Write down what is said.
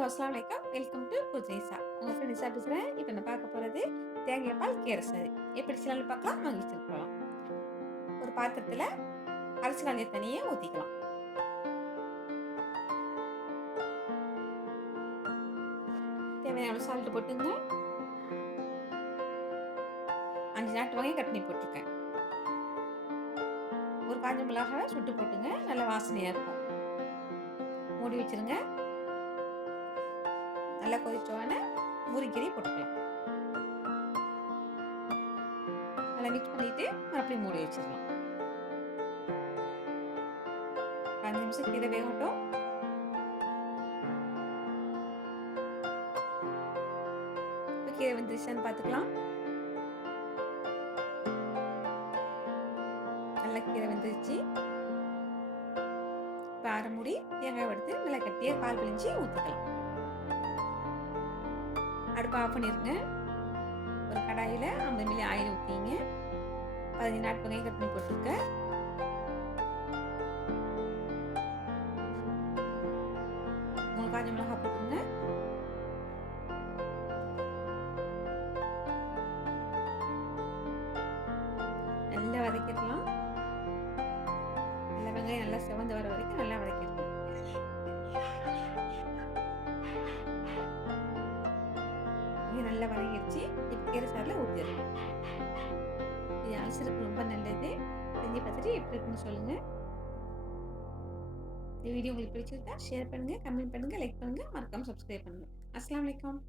Hello அஸ்லாம் வலைக்கம் welcome to புஜேசா உங்கள் ஃப்ரெண்ட் நிசா பேசுகிறேன் இப்போ நான் பார்க்க போகிறது தேங்காய் பால் கீரை சாரி எப்படி செய்யலாம்னு பார்க்கலாம். வாங்கி போகலாம். ஒரு பாத்திரத்தில் அரிசி காஞ்ச தண்ணியை ஊற்றிக்கலாம் தேவையான சால்ட்டு போட்டுங்க. அஞ்சு நாட்டு வகையை கட்னி போட்டிருக்கேன். ஒரு காஞ்ச மிளகாய் சுட்டு போட்டுங்க. நல்ல வாசனையாக இருக்கும். மூடி வச்சிருங்க. நல்லா கொதிச்சோடனே முறிக்கறி போட்டுக்கலாம். நல்லா மிக்ஸ் பண்ணிட்டு மறுபடியும் மூடி வச்சிடலாம். அஞ்சு நிமிஷம் கீரை வேகட்டும். கீரை வந்துருச்சான்னு பார்த்துக்கலாம் நல்லா கீரை வந்துருச்சு. இப்போ அரை மூடி தேங்காய் எடுத்து நல்லா கட்டியாக பால் பிழிஞ்சு ஊற்றிக்கலாம் அடுப்பு ஆஃப் பண்ணிருங்க. ஒரு கடாயில் ஐம்பது மில்லி ஆயில் ஊற்றிங்க பதினஞ்சு நாட்டு வெங்காயம் கட் பண்ணி போட்டுருக்க. மூணு காஞ்ச மிளகாய் போட்டுருங்க. நல்லா வதக்கிடலாம். நல்லா வெங்காயம் நல்லா செவந்து வர வரைக்கும் நல்லா வதக்கிடலாம் நல்லா வதங்கிடுச்சு இப்போ கீரை சாரில் ஊற்றிடுறேன் இது அலசருக்கு ரொம்ப நல்லது. செஞ்சு பார்த்துட்டு எப்படி இருக்குன்னு சொல்லுங்கள் இந்த வீடியோ உங்களுக்கு பிடிச்சிருந்தா ஷேர் பண்ணுங்கள் கமெண்ட் பண்ணுங்கள் லைக் பண்ணுங்கள் மறக்காமல் சப்ஸ்கிரைப் பண்ணுங்கள் அஸ்லாம் வலைக்கம்